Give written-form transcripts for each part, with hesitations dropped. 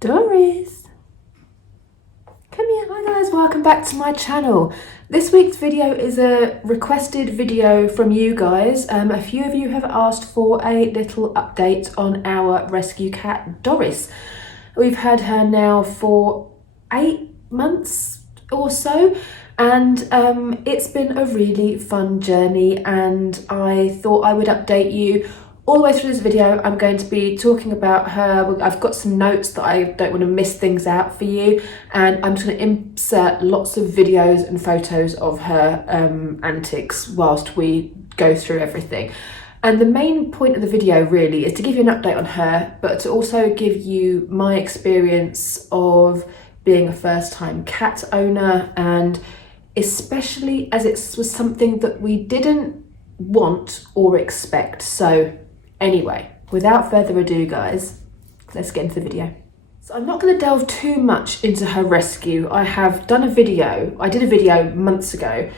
Doris, come here. Hi guys, welcome back to my channel. This week's video is a requested video from you guys. A few of you have asked for a little update on our rescue cat Doris. We've had her now for 8 months or so, and it's been a really fun journey, and I thought I would update you all the way through this video. I'm going to be talking about her. I've got some notes that I don't want to miss things out for you, and I'm just going to insert lots of videos and photos of her antics whilst we go through everything. And the main point of the video really is to give you an update on her, but to also give you my experience of being a first-time cat owner, and especially as it was something that we didn't want or expect. So anyway, without further ado guys, let's get into the video. So I'm not going to delve too much into her rescue. I did a video months ago,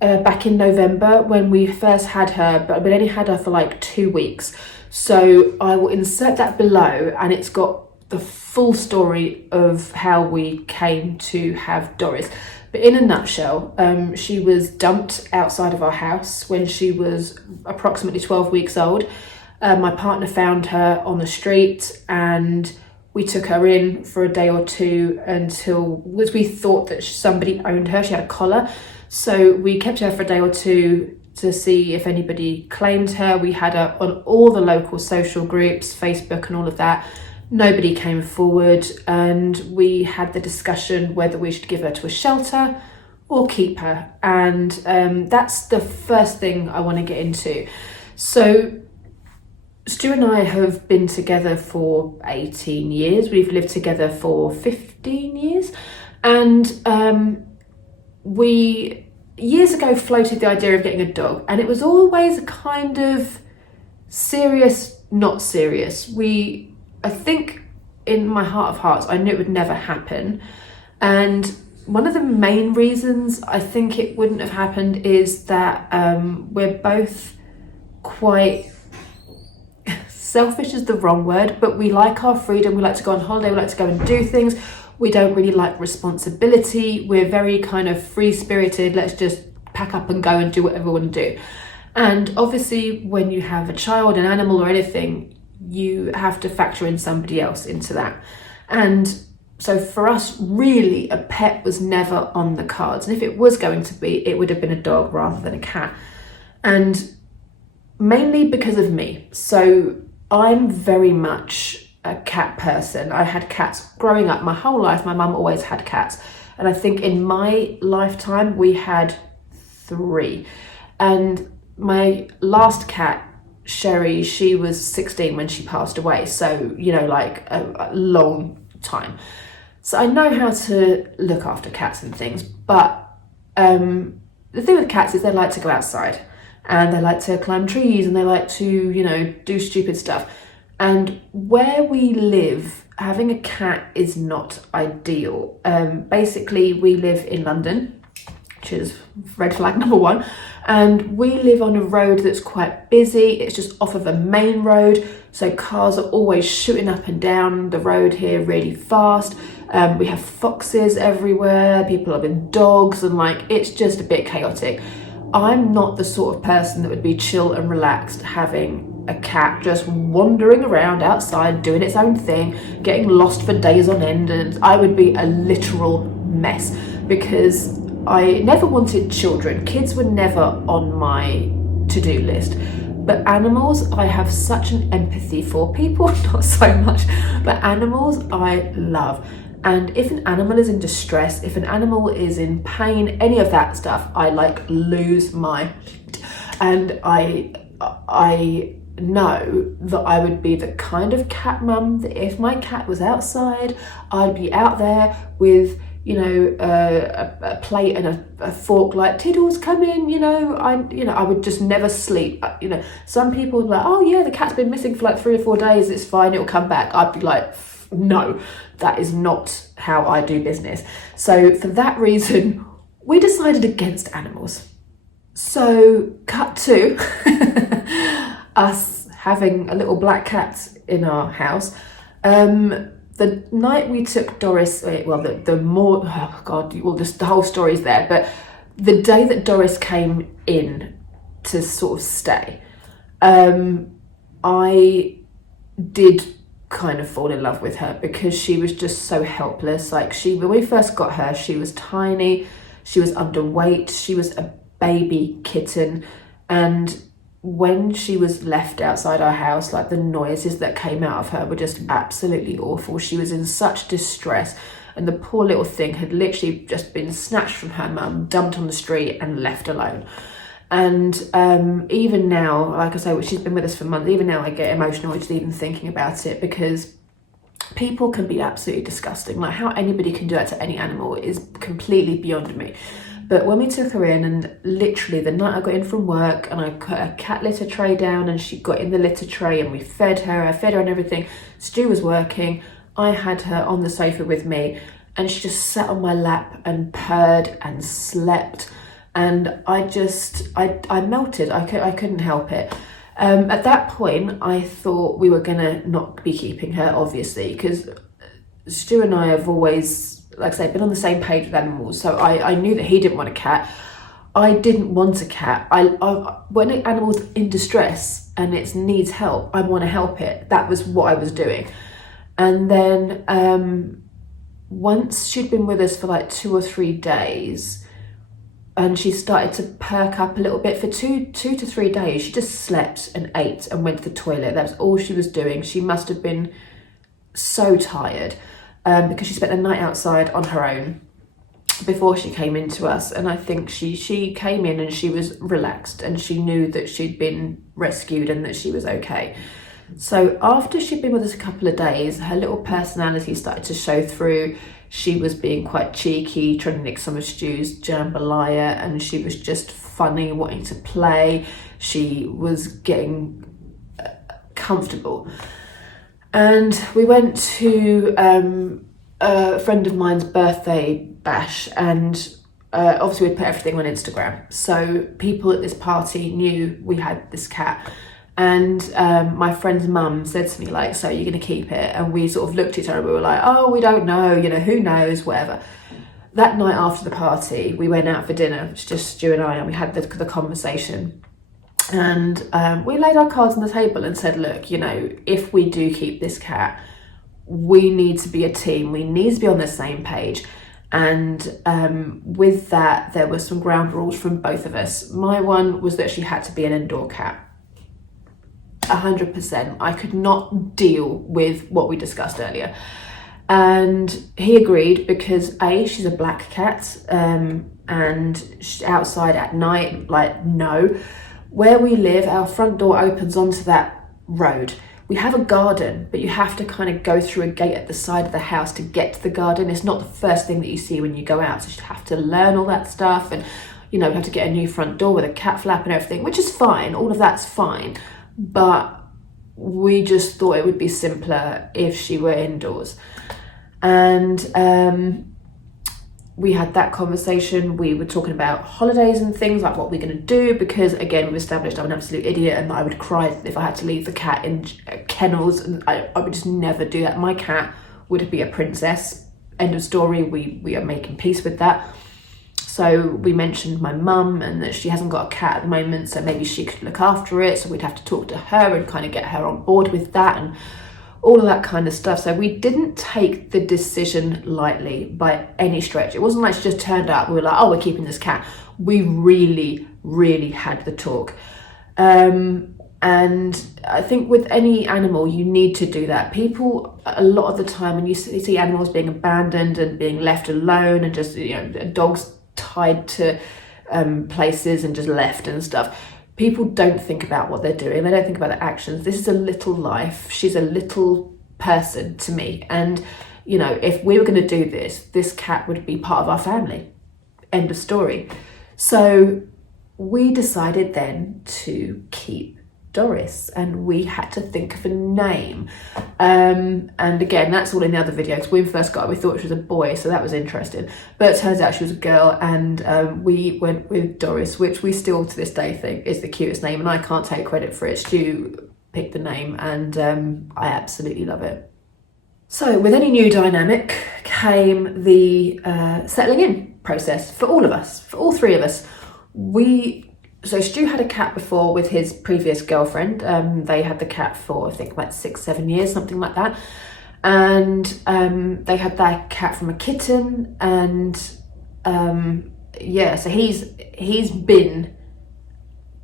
back in November when we first had her, but we only had her for like 2 weeks. So I will insert that below, and it's got the full story of how we came to have Doris. But in a nutshell, she was dumped outside of our house when she was approximately 12 weeks old. My partner found her on the street, and we took her in for a day or two until we thought that somebody owned her. She had a collar. So we kept her for a day or two to see if anybody claimed her. We had her on all the local social groups, Facebook and all of that. Nobody came forward, and we had the discussion whether we should give her to a shelter or keep her. And that's the first thing I want to get into. So Stu and I have been together for 18 years. We've lived together for 15 years. And we years ago floated the idea of getting a dog, and it was always a kind of serious, not serious. I think in my heart of hearts, I knew it would never happen. And one of the main reasons I think it wouldn't have happened is that we're both quite selfish is the wrong word, but we like our freedom. We like to go on holiday. We like to go and do things. We don't really like responsibility. We're very kind of free-spirited. Let's just pack up and go and do whatever we want to do. And obviously when you have a child, an animal or anything, you have to factor in somebody else into that. And so for us, really, a pet was never on the cards. And if it was going to be, it would have been a dog rather than a cat. And mainly because of me. So I'm very much a cat person. I had cats growing up my whole life. My mum always had cats. And I think in my lifetime, we had 3. And my last cat, Sherry, she was 16 when she passed away, so like a long time. So I know how to look after cats and things, but the thing with cats is they like to go outside, and they like to climb trees, and they like to do stupid stuff. And where we live, having a cat is not ideal. Basically we live in London, which is red flag number 1. And we live on a road that's quite busy. It's just off of a main road, so cars are always shooting up and down the road here really fast. We have foxes everywhere, people have been dogs, and it's just a bit chaotic. I'm not the sort of person that would be chill and relaxed having a cat just wandering around outside doing its own thing, getting lost for days on end, and I would be a literal mess because I never wanted children. Kids were never on my to-do list. But animals, I have such an empathy for. People, not so much. But animals, I love. And if an animal is in distress, if an animal is in pain, any of that stuff, I lose my shit. And I know that I would be the kind of cat mum that if my cat was outside, I'd be out there with a plate and a fork, like, Tiddles, come in, I would just never sleep. Some people would be like, oh yeah, the cat's been missing for like 3 or 4 days, it's fine, it'll come back. I'd be like, no, that is not how I do business. So for that reason, we decided against animals. So cut to us having a little black cat in our house. the night we took Doris, well, oh God, well, the whole story's there, but the day that Doris came in to sort of stay, I did kind of fall in love with her because she was just so helpless. Like, when we first got her, she was tiny, she was underweight, she was a baby kitten, and when she was left outside our house, like, the noises that came out of her were just absolutely awful. She was in such distress, and the poor little thing had literally just been snatched from her mum, dumped on the street and left alone. And even now, like I say, she's been with us for months, even now I get emotional just even thinking about it, because people can be absolutely disgusting. Like, how anybody can do that to any animal is completely beyond me. But when we took her in, and literally the night I got in from work and I put a cat litter tray down and she got in the litter tray and we fed her, I fed her and everything. Stu was working, I had her on the sofa with me and she just sat on my lap and purred and slept. And I melted. I couldn't help it. At that point, I thought we were gonna not be keeping her, obviously, because Stu and I have always, like I say, been on the same page with animals. So I knew that he didn't want a cat. I didn't want a cat. When an animal's in distress and it needs help, I want to help it. That was what I was doing. And then once she'd been with us for like 2 or 3 days, and she started to perk up a little bit. For two to 3 days, she just slept and ate and went to the toilet. That was all she was doing. She must have been so tired because she spent the night outside on her own before she came into us. And I think she came in and she was relaxed and she knew that she'd been rescued and that she was okay. So after she'd been with us a couple of days, her little personality started to show through. She was being quite cheeky, trying to nick some of Stu's jambalaya, and she was just funny, wanting to play. She was getting comfortable. And we went to a friend of mine's birthday bash, and obviously we'd put everything on Instagram. So people at this party knew we had this cat. And my friend's mum said to me, like, so you're going to keep it? And we sort of looked at each other and we were like, oh, we don't know, you know, who knows, whatever. That night after the party, we went out for dinner, it's just Stu and I, and we had the conversation. And we laid our cards on the table and said, look, you know, if we do keep this cat, we need to be a team. We need to be on the same page. And with that, there were some ground rules from both of us. My one was that she had to be an indoor cat. 100%. I could not deal with what we discussed earlier. And he agreed because A, she's a black cat, and outside at night, like, no. Where we live, our front door opens onto that road. We have a garden, but you have to kind of go through a gate at the side of the house to get to the garden. It's not the first thing that you see when you go out, so you have to learn all that stuff, and, you know, we have to get a new front door with a cat flap and everything, which is fine. All of that's fine. But we just thought it would be simpler if she were indoors. And we had that conversation. We were talking about holidays and things, like what we're going to do, because again, we've established I'm an absolute idiot and I would cry if I had to leave the cat in kennels, and I would just never do that. My cat would be a princess. End of story. We are making peace with that. So we mentioned my mum and that she hasn't got a cat at the moment, so maybe she could look after it. So we'd have to talk to her and kind of get her on board with that and all of that kind of stuff. So we didn't take the decision lightly by any stretch. It wasn't like she just turned up, we were like, oh, we're keeping this cat. We really, really had the talk. And I think with any animal, you need to do that. People, a lot of the time, when you see animals being abandoned and being left alone and just, you know, dogs tied to places and just left and stuff, people don't think about what they're doing. They don't think about their actions. This is a little life. She's a little person to me. And, you know, if we were going to do this cat would be part of our family. End of story. So we decided then to keep Doris, and we had to think of a name. And again, that's all in the other video, because when we first got her, we thought she was a boy, so that was interesting. But it turns out she was a girl, and we went with Doris, which we still to this day think is the cutest name, and I can't take credit for it. Stu picked the name, and I absolutely love it. So with any new dynamic came the settling in process for all of us, for all three of us. So Stu had a cat before with his previous girlfriend. They had the cat for I think like 6-7 years, something like that. And they had that cat from a kitten, and yeah, so he's been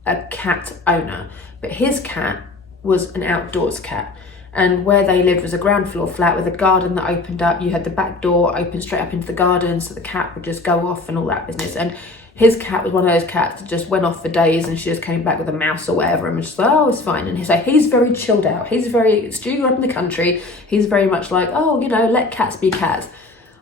a cat owner, but his cat was an outdoors cat. And where they lived was a ground floor flat with a garden that opened up. You had the back door open straight up into the garden, so the cat would just go off and all that business. And his cat was one of those cats that just went off for days, and she just came back with a mouse or whatever and was just like, oh, it's fine. And so he's very chilled out. Stu grew up in the country. He's very much like, oh, you know, let cats be cats.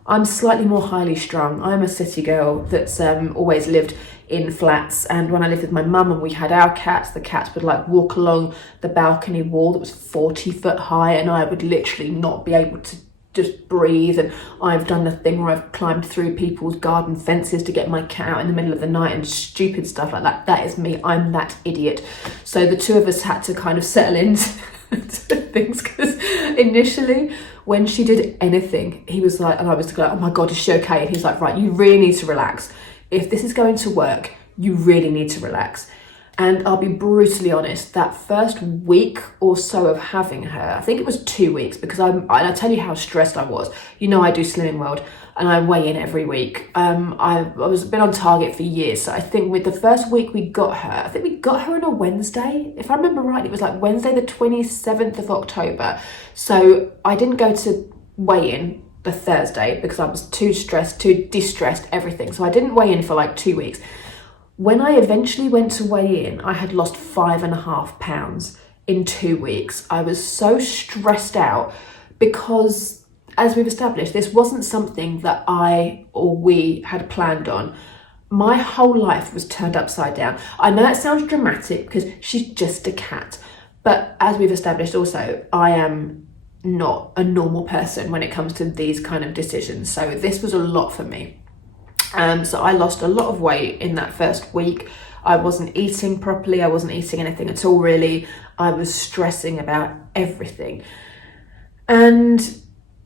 I'm slightly more highly strung. I'm a city girl that's always lived in flats, and when I lived with my mum and we had our cats, the cats would like walk along the balcony wall that was 40 foot high, and I would literally not be able to just breathe. And I've done the thing where I've climbed through people's garden fences to get my cat out in the middle of the night and stupid stuff like that. That is me. I'm that idiot. So the two of us had to kind of settle into things, because initially when she did anything, he was like, and I was like, oh my God, is she okay? And he's like, right, you really need to relax. If this is going to work, you really need to relax. And I'll be brutally honest, that first week or so of having her, I think it was 2 weeks, because I'll tell you how stressed I was. You know, I do Slimming World and I weigh in every week. I was been on target for years. So I think with the first week we got her, I think we got her on a Wednesday. If I remember right, it was like Wednesday, the 27th of October. So I didn't go to weigh in the Thursday because I was too stressed, too distressed, everything. So I didn't weigh in for like 2 weeks. When I eventually went to weigh in, I had lost 5.5 pounds in 2 weeks. I was so stressed out because, as we've established, this wasn't something that I or we had planned on. My whole life was turned upside down. I know that sounds dramatic because she's just a cat, but as we've established also, I am not a normal person when it comes to these kind of decisions. So this was a lot for me. So I lost a lot of weight in that first week. I wasn't eating properly. I wasn't eating anything at all, really. I was stressing about everything. And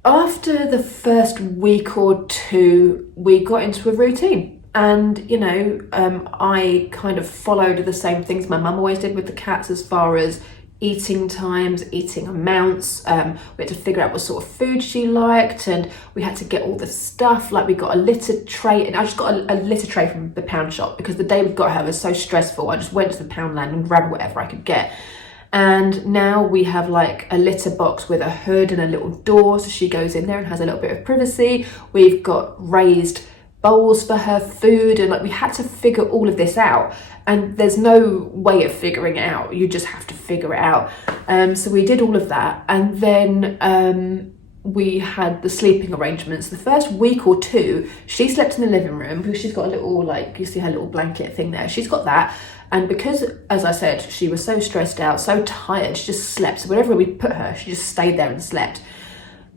after the first week or two, we got into a routine. And, you know, I kind of followed the same things my mum always did with the cats as far as eating times, eating amounts. We had to figure out what sort of food she liked, and we had to get all the stuff. Like we got a litter tray, and I just got a litter tray from the pound shop because the day we got her was so stressful. I just went to the Poundland and grabbed whatever I could get. And now we have like a litter box with a hood and a little door, so she goes in there and has a little bit of privacy. We've got raised bowls for her food, and like we had to figure all of this out, and there's no way of figuring it out. You just have to figure it out. So we did all of that, and then we had the sleeping arrangements. The first week or two, she slept in the living room because she's got a little, like, you see her little blanket thing there. She's got that. And because, as I said, she was so stressed out, so tired, she just slept. So wherever we put her, she just stayed there and slept.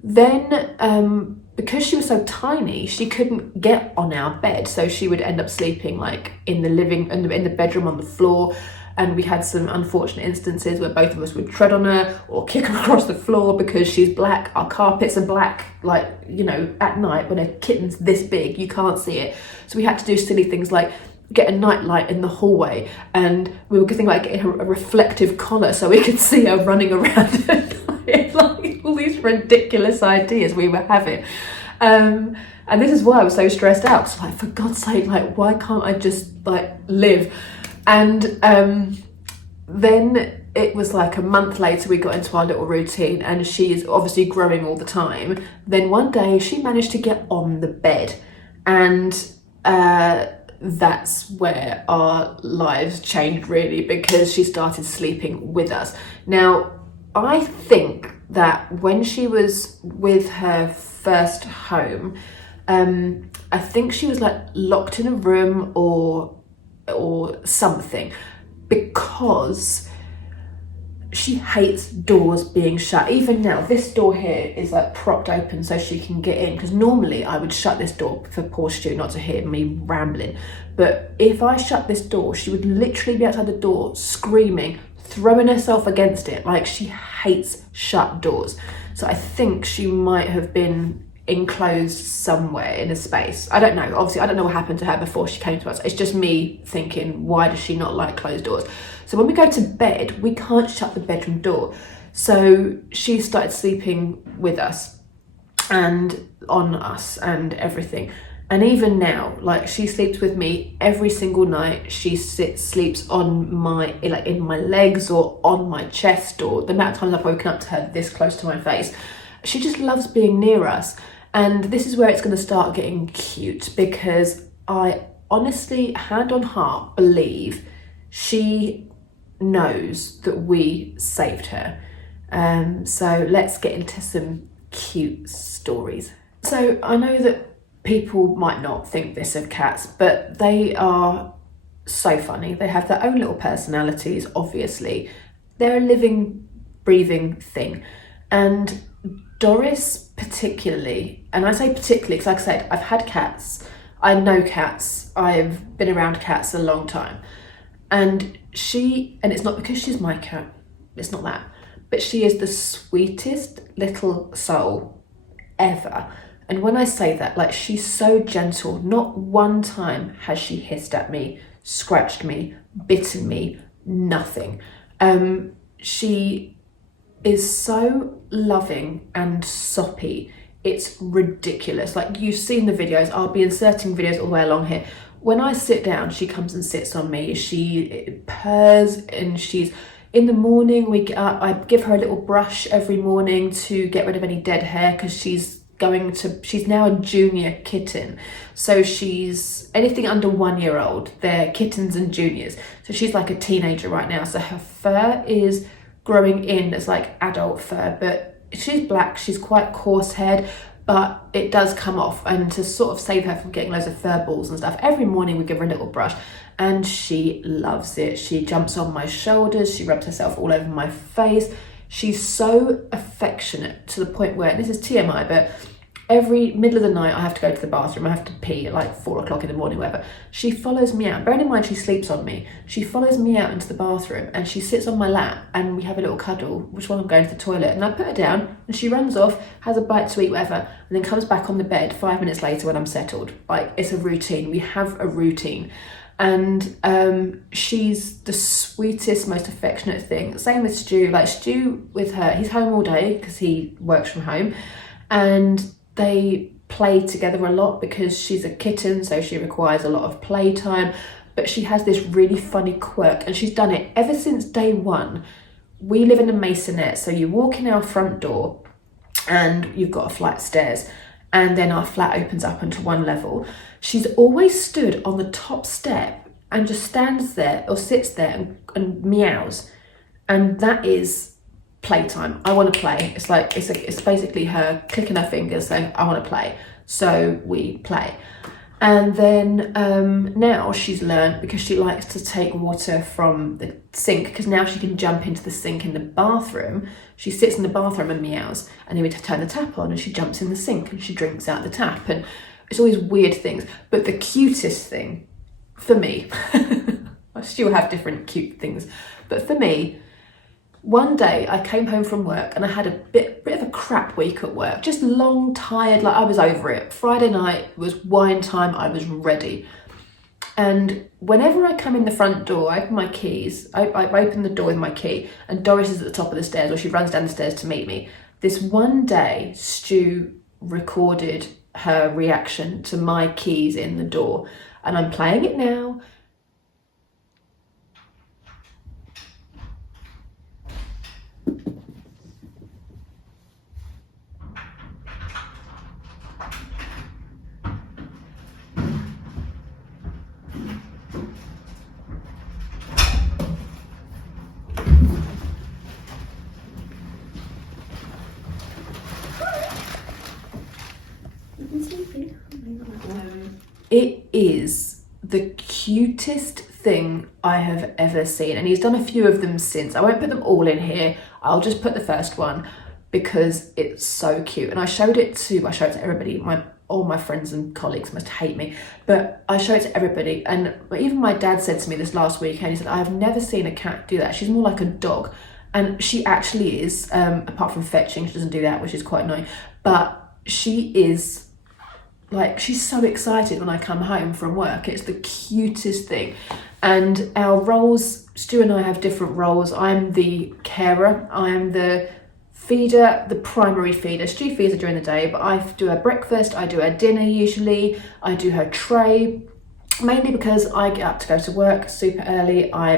Then, because she was so tiny, she couldn't get on our bed. So she would end up sleeping like in the bedroom on the floor. And we had some unfortunate instances where both of us would tread on her or kick her across the floor because she's black. Our carpets are black, like, you know, at night when a kitten's this big, you can't see it. So we had to do silly things like get a night light in the hallway, and we were getting like a reflective collar so we could see her running around at night. Like all these ridiculous ideas we were having. And this is why I was so stressed out. So like, for God's sake, like, why can't I just like live? And then it was like a month later we got into our little routine, and she is obviously growing all the time. Then one day she managed to get on the bed, and that's where our lives changed really, because she started sleeping with us. Now, I think that when she was with her first home, I think she was like locked in a room or something, because she hates doors being shut. Even now, this door here is like propped open so she can get in, because normally I would shut this door for poor Stu not to hear me rambling. But if I shut this door, she would literally be outside the door screaming, throwing herself against it. Like, she hates shut doors. So I think she might have been enclosed somewhere in a space. I don't know, obviously I don't know what happened to her before she came to us. It's just me thinking, why does she not like closed doors? So when we go to bed, we can't shut the bedroom door. So she started sleeping with us and on us and everything. And even now, like, she sleeps with me every single night. She sleeps on my, like, in my legs or on my chest, or the amount of times I've woken up to her this close to my face. She just loves being near us. And this is where it's going to start getting cute, because I honestly, hand on heart, believe she knows that we saved her. So let's get into some cute stories. So I know that people might not think this of cats, but they are so funny. They have their own little personalities, obviously. They're a living, breathing thing. And Doris particularly, and I say particularly because, like I said, I've had cats, I know cats, I've been around cats a long time. And it's not because she's my cat, it's not that, but she is the sweetest little soul ever. And when I say that, like, she's so gentle. Not one time has she hissed at me, scratched me, bitten me, nothing. She is so loving and soppy. It's ridiculous. Like, you've seen the videos. I'll be inserting videos all the way along here. When I sit down, she comes and sits on me. She purrs, and she's, in the morning, we get up, I give her a little brush every morning to get rid of any dead hair, because she's now a junior kitten. So she's anything under 1 year old, they're kittens and juniors. So she's like a teenager right now. So her fur is growing in as like adult fur, but she's black, she's quite coarse haired, but it does come off. And to sort of save her from getting loads of fur balls and stuff, every morning we give her a little brush, and she loves it. She jumps on my shoulders, she rubs herself all over my face. She's so affectionate to the point where, and this is TMI, but every middle of the night I have to go to the bathroom, I have to pee at like 4 o'clock in the morning, whatever. She follows me out. Bearing in mind she sleeps on me, she follows me out into the bathroom and she sits on my lap and we have a little cuddle, which while I'm going to the toilet, and I put her down and she runs off, has a bite to eat, whatever, and then comes back on the bed 5 minutes later when I'm settled. Like, it's a routine. We have a routine. And she's the sweetest, most affectionate thing. Same with Stu. Like, Stu, with her, he's home all day because he works from home, and they play together a lot because she's a kitten, so she requires a lot of playtime. But she has this really funny quirk, and she's done it ever since day one. We live in a maisonette, so you walk in our front door and you've got a flight of stairs, and then our flat opens up onto one level. She's always stood on the top step and just stands there or sits there and meows. And that is playtime. I want to play. It's like, it's basically her clicking her fingers saying, I want to play. So we play. And then now she's learned, because she likes to take water from the sink, because now she can jump into the sink in the bathroom. She sits in the bathroom and meows, and then we turn the tap on and she jumps in the sink and she drinks out the tap. And it's all these weird things. But the cutest thing for me, I still have different cute things, but for me, one day I came home from work and I had a bit of a crap week at work, just long, tired, like I was over it. Friday night was wine time, I was ready. And whenever I come in the front door, I open my keys, I open the door with my key, and Doris is at the top of the stairs, or she runs down the stairs to meet me. This one day, Stu recorded her reaction to my keys in the door, and I'm playing it now. It is the cutest thing I have ever seen, and he's done a few of them since. I won't put them all in here, I'll just put the first one because it's so cute. And I showed it to everybody. All my friends and colleagues must hate me, but I showed it to everybody. And even my dad said to me this last weekend, he said, I have never seen a cat do that. She's more like a dog. And she actually is, apart from fetching, she doesn't do that, which is quite annoying, but she is like, she's so excited when I come home from work. It's the cutest thing. And our roles, Stu and I have different roles. I'm the carer, I am the feeder, the primary feeder. Stu feeds her during the day, but I do her breakfast, I do her dinner usually, I do her tray, mainly because I get up to go to work super early. I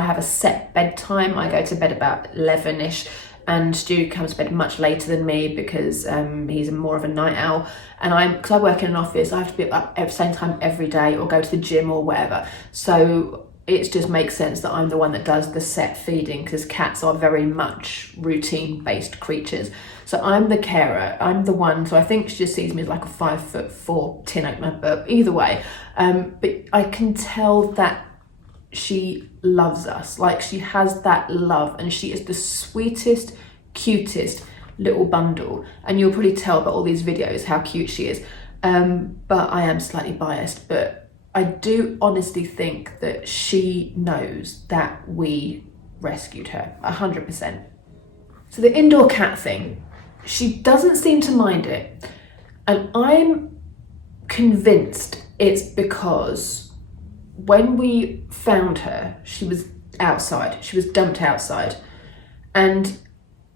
have a set bedtime. I go to bed about 11ish, and Stu comes to bed much later than me because he's more of a night owl. And because I work in an office, I have to be up at the same time every day or go to the gym or whatever. So it just makes sense that I'm the one that does the set feeding, because cats are very much routine-based creatures. So I'm the carer, I'm the one, so I think she just sees me as like a 5'4" tin opener, but either way. But I can tell that she loves us, like she has that love, and she is the sweetest, cutest little bundle. And you'll probably tell by all these videos how cute she is. But I am slightly biased, but I do honestly think that she knows that we rescued her, 100%. So the indoor cat thing, she doesn't seem to mind it. And I'm convinced it's because when we found her, she was outside. She was dumped outside. And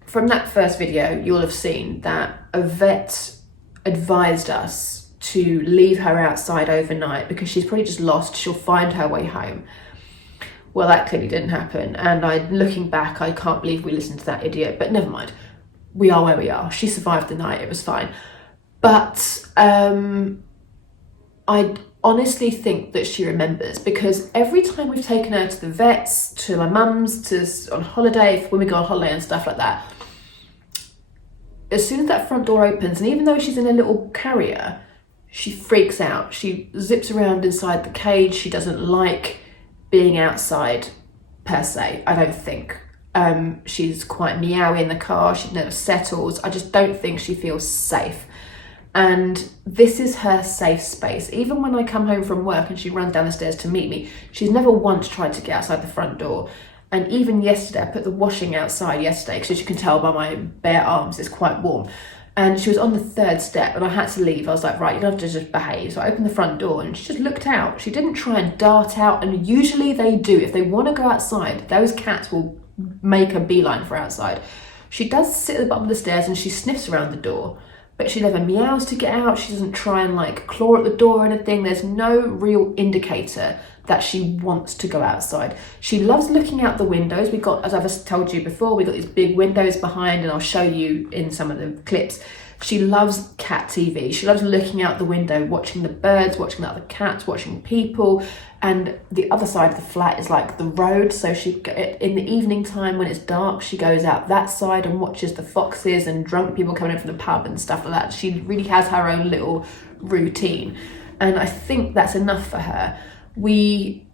from that first video, you'll have seen that a vet advised us to leave her outside overnight because she's probably just lost. She'll find her way home. Well, that clearly didn't happen. And looking back, I can't believe we listened to that idiot, but never mind. We are where we are. She survived the night. It was fine. But I honestly think that she remembers, because every time we've taken her to the vets, to my mum's, on holiday, when we go on holiday and stuff like that, as soon as that front door opens, and even though she's in a little carrier, she freaks out. She zips around inside the cage. She doesn't like being outside per se, I don't think. She's quite meowy in the car. She never settles. I just don't think she feels safe. And this is her safe space. Even when I come home from work and she runs down the stairs to meet me, she's never once tried to get outside the front door. And even yesterday, I put the washing outside yesterday, because as you can tell by my bare arms, it's quite warm. And she was on the third step and I had to leave. I was like, right, you don't have to just behave. So I opened the front door and she just looked out. She didn't try and dart out. And usually they do. If they want to go outside, those cats will make a beeline for outside. She does sit at the bottom of the stairs and she sniffs around the door, but she never meows to get out. She doesn't try and like claw at the door or anything. There's no real indicator that she wants to go outside. She loves looking out the windows. We got, as I've told you before, we got these big windows behind, and I'll show you in some of the clips. She loves cat TV. She loves looking out the window, watching the birds, watching the other cats, watching people. And the other side of the flat is like the road. So she, in the evening time when it's dark, she goes out that side and watches the foxes and drunk people coming in from the pub and stuff like that. She really has her own little routine. And I think that's enough for her. We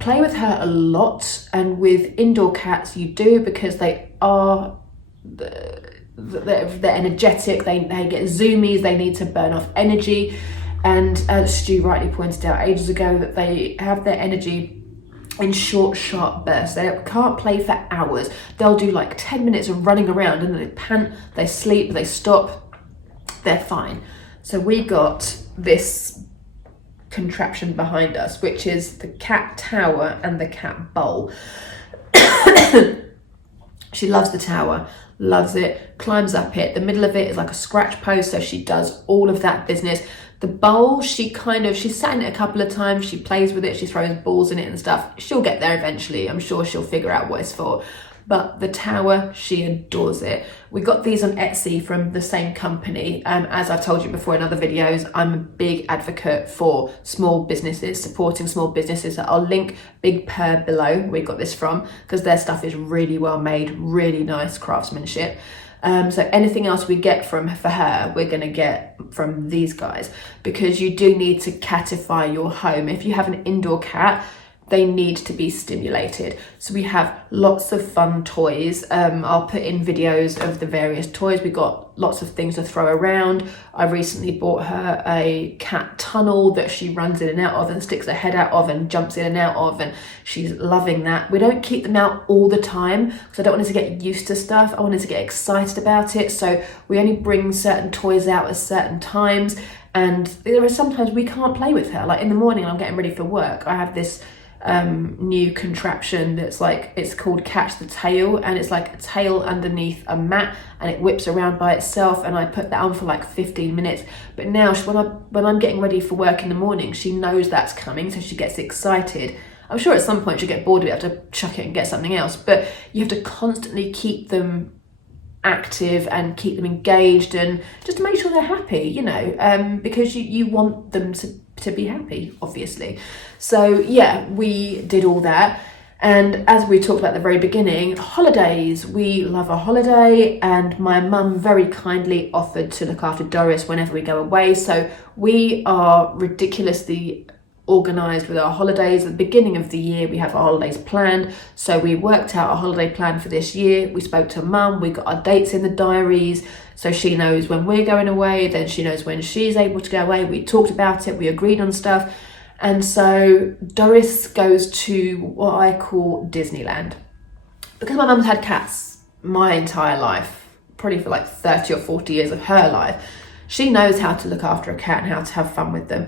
play with her a lot, and with indoor cats you do, because they are, they're energetic, they get zoomies, they need to burn off energy. And as Stu rightly pointed out ages ago, that they have their energy in short, sharp bursts. They can't play for hours. They'll do like 10 minutes of running around and then they pant, they sleep, they stop, they're fine. So we got this contraption behind us, which is the cat tower and the cat bowl. She loves the tower, loves it, climbs up it. The middle of it is like a scratch post, so she does all of that business. The bowl, she's sat in it a couple of times, she plays with it, she throws balls in it and stuff. She'll get there eventually, I'm sure she'll figure out what it's for. But the tower, she adores it. We got these on Etsy from the same company. As I've told you before in other videos, I'm a big advocate for small businesses, supporting small businesses. So I'll link Big Purr below, where we got this from, because their stuff is really well made, really nice craftsmanship. So anything else we get for her, we're gonna get from these guys, because you do need to catify your home. If you have an indoor cat, they need to be stimulated. So we have lots of fun toys. I'll put in videos of the various toys. We got lots of things to throw around. I recently bought her a cat tunnel that she runs in and out of and sticks her head out of and jumps in and out of, and she's loving that. We don't keep them out all the time because I don't want her to get used to stuff. I want her to get excited about it. So we only bring certain toys out at certain times. And there are sometimes we can't play with her. Like in the morning, I'm getting ready for work. I have this new contraption that's like, it's called Catch the Tail, and it's like a tail underneath a mat and it whips around by itself, and I put that on for like 15 minutes. But now when I'm getting ready for work in the morning, she knows that's coming, so she gets excited. I'm sure at some point she'll get bored of it, have to chuck it and get something else, but you have to constantly keep them active and keep them engaged and just to make sure they're happy, you know, because you want them to be happy, obviously. So yeah, we did all that. And as we talked about at the very beginning, holidays, we love a holiday, and my mum very kindly offered to look after Doris whenever we go away. So we are ridiculously organised with our holidays. At the beginning of the year, we have our holidays planned. So we worked out a holiday plan for this year. We spoke to mum, we got our dates in the diaries, so she knows when we're going away, then she knows when she's able to go away. We talked about it, we agreed on stuff. And so Doris goes to what I call Disneyland. Because my mum's had cats my entire life, probably for like 30 or 40 years of her life, she knows how to look after a cat and how to have fun with them.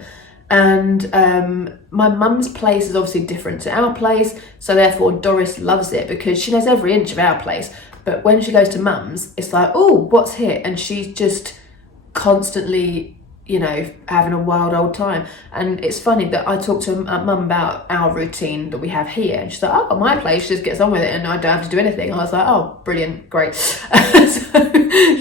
And my mum's place is obviously different to our place, so therefore Doris loves it because she knows every inch of our place. But when she goes to mum's, it's like, oh, what's here? And she's just constantly, you know, having a wild old time. And it's funny that I talked to mum about our routine that we have here, and she's like, oh, my place, she just gets on with it and I don't have to do anything. I was like, oh, brilliant, great. So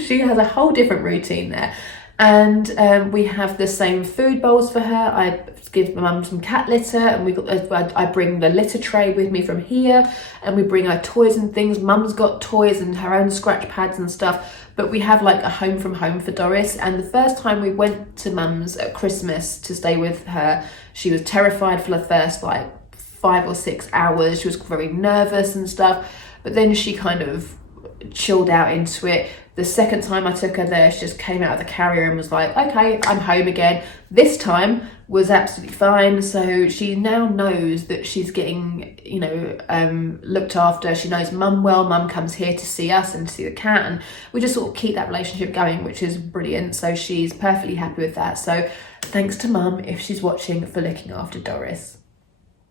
she has a whole different routine there. And we have the same food bowls for her. I give my mum some cat litter, and I bring the litter tray with me from here, and we bring our toys and things. Mum's got toys and her own scratch pads and stuff, but we have like a home from home for Doris. And the first time we went to mum's at Christmas to stay with her, she was terrified for the first like 5 or 6 hours. She was very nervous and stuff, but then she kind of chilled out into it. The second time I took her there, she just came out of the carrier and was like, okay, I'm home again. This time was absolutely fine. So she now knows that she's getting, you know, looked after. She knows mum well. Mum comes here to see us and to see the cat, and we just sort of keep that relationship going, which is brilliant. So she's perfectly happy with that. So thanks to mum, if she's watching, for looking after Doris.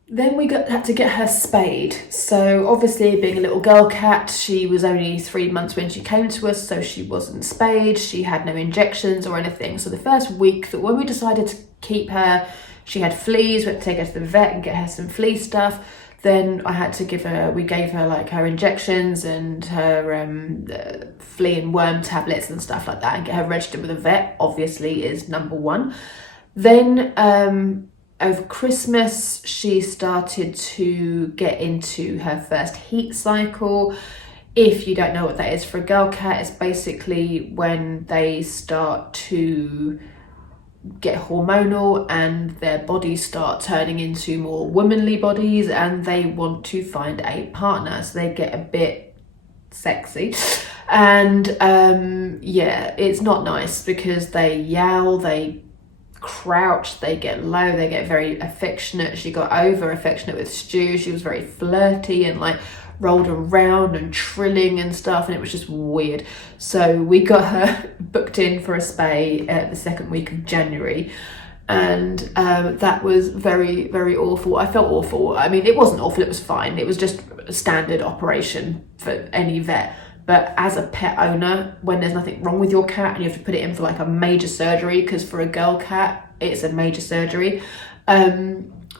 Then we had to get her spayed. So obviously, being a little girl cat, she was only 3 months when she came to us, so she wasn't spayed. She had no injections or anything. So the first week that when we decided to keep her, she had fleas. We had to take her to the vet and get her some flea stuff. Then we gave her like her injections and her flea and worm tablets and stuff like that, and get her registered with a vet, obviously, is number one. Then over Christmas, she started to get into her first heat cycle. If you don't know what that is for a girl cat, it's basically when they start to get hormonal and their bodies start turning into more womanly bodies and they want to find a partner. So they get a bit sexy. And yeah, it's not nice because they yowl, they crouch, they get low, they get very affectionate. She got over affectionate with Stu. She was very flirty and like rolled around and trilling and stuff, and it was just weird. So we got her booked in for a spay at the second week of January, and that was very, very awful. I felt awful. I mean, it wasn't awful, it was fine. It was just a standard operation for any vet. But as a pet owner, when there's nothing wrong with your cat and you have to put it in for like a major surgery, because for a girl cat, it's a major surgery,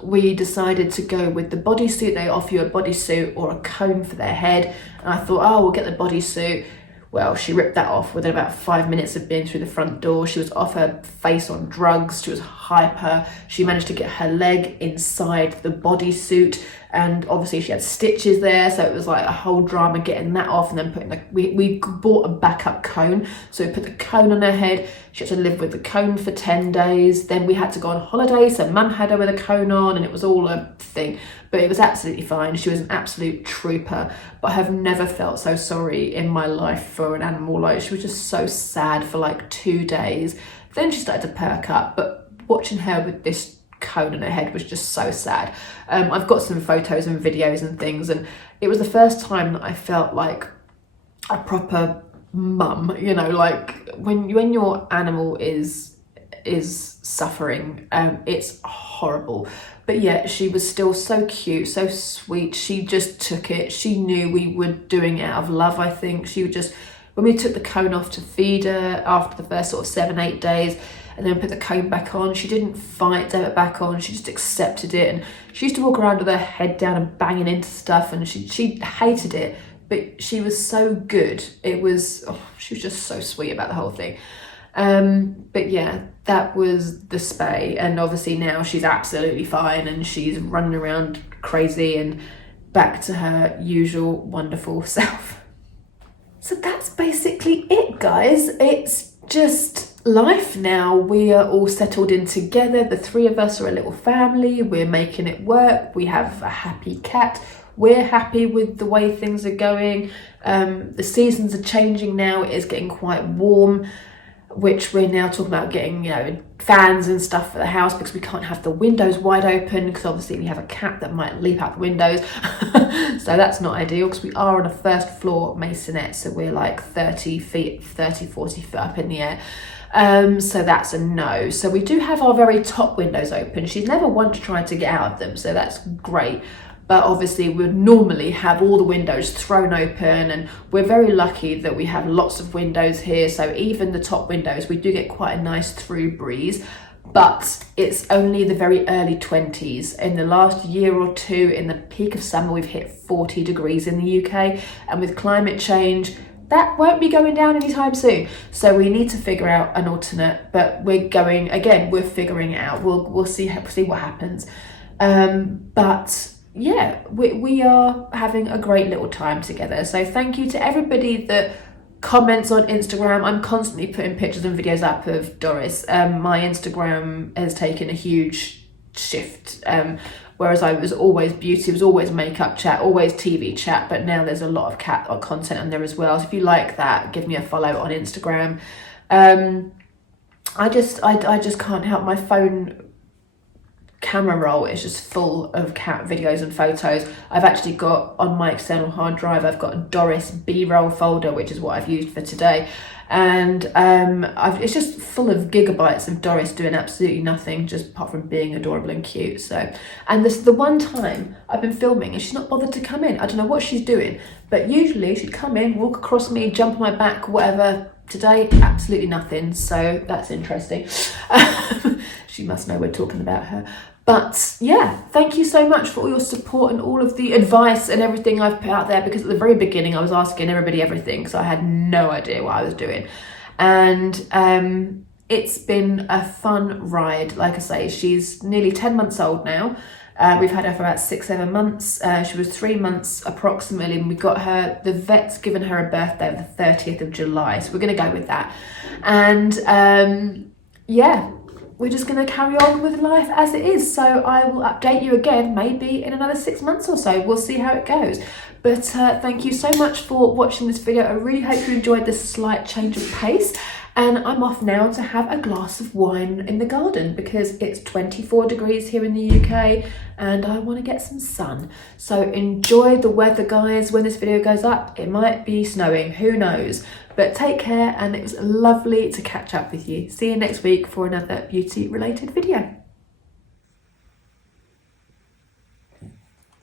we decided to go with the bodysuit. They offer you a bodysuit or a comb for their head. And I thought, oh, we'll get the bodysuit. well, she ripped that off within about 5 minutes of being through the front door. She was off her face on drugs. She was hyper. She managed to get her leg inside the bodysuit, and obviously she had stitches there, so it was like a whole drama getting that off, and then putting the, we bought a backup cone, so we put the cone on her head. She had to live with the cone for 10 days. Then we had to go on holiday, so mum had her with a cone on, and it was all a thing, but it was absolutely fine. She was an absolute trooper, but I have never felt so sorry in my life for an animal. Like, she was just so sad for like 2 days. Then she started to perk up, but watching her with this cone on her head was just so sad. I've got some photos and videos and things, and it was the first time that I felt like a proper mum, you know, like when your animal is suffering, it's horrible, but yet she was still so cute, so sweet. She just took it. She knew we were doing it out of love, I think. She would just, when we took the cone off to feed her after the first sort of 7-8 days, and then put the cone back on, she didn't fight to have it back on. She just accepted it, and she used to walk around with her head down and banging into stuff, and she hated it, but she was so good. It was, oh, she was just so sweet about the whole thing. But yeah, that was the spay, and obviously now she's absolutely fine, and she's running around crazy and back to her usual wonderful self. So that's basically it, guys. It's just life now. We are all settled in together. The three of us are a little family. We're making it work. We have a happy cat. We're happy with the way things are going. The seasons are changing now. It is getting quite warm, which we're now talking about getting, you know, fans and stuff for the house, because we can't have the windows wide open, because obviously we have a cat that might leap out the windows. So that's not ideal, because we are on a first floor masonette, so we're like 40 feet up in the air. So that's a no. So we do have our very top windows open. She's never once tried to get out of them, so that's great. But obviously we'd normally have all the windows thrown open, and we're very lucky that we have lots of windows here. So even the top windows, we do get quite a nice through breeze, but it's only the very early 20s. In the last year or two, in the peak of summer, we've hit 40 degrees in the UK, and with climate change, that won't be going down anytime soon. So we need to figure out an alternate, but we're figuring it out. We'll see what happens. But yeah, we are having a great little time together. So thank you to everybody that comments on Instagram. I'm constantly putting pictures and videos up of Doris. My Instagram has taken a huge shift. Whereas I was always beauty, was always makeup chat, always TV chat, but now there's a lot of cat content on there as well. So if you like that, give me a follow on Instagram. I just can't help, my phone camera roll is just full of cat videos and photos. I've actually got on my external hard drive, I've got a Doris B-roll folder, which is what I've used for today, and it's just full of gigabytes of Doris doing absolutely nothing, just apart from being adorable and cute. So, and this the one time I've been filming and she's not bothered to come in. I don't know what she's doing, but usually she'd come in, walk across me, jump on my back, whatever. Today, absolutely nothing, so that's interesting. She must know we're talking about her. But yeah, thank you so much for all your support and all of the advice and everything I've put out there, because at the very beginning I was asking everybody everything, because I had no idea what I was doing. And it's been a fun ride. Like I say, she's nearly 10 months old now. We've had her for about 6-7 months. She was 3 months approximately, and we got her, the vet's given her a birthday of the 30th of July. So we're going to go with that. And yeah, we're just going to carry on with life as it is. So I will update you again, maybe in another 6 months or so. We'll see how it goes. But thank you so much for watching this video. I really hope you enjoyed this slight change of pace. And I'm off now to have a glass of wine in the garden, because it's 24 degrees here in the UK and I want to get some sun. So enjoy the weather, guys. When this video goes up, it might be snowing, who knows? But take care, and it was lovely to catch up with you. See you next week for another beauty related video.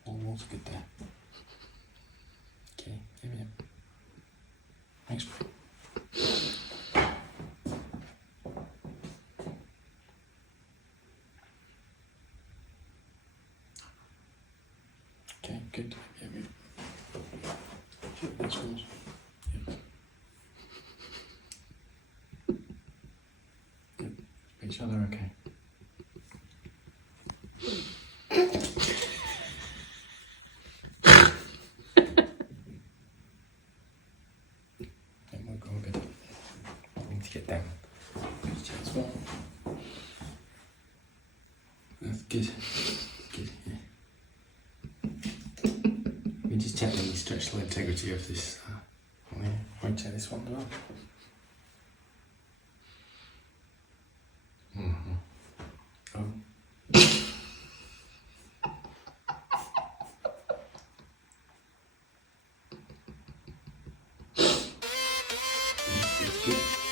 Almost good there. Okay, here we go. Thanks. Okay, good. Yeah, we. That's good. Yeah. other okay? It might go a bit. I need to get down. As well. That's good. Good, yeah. We just gently stretch the integrity of this. Yeah, might check this one as well. Oh. That's good.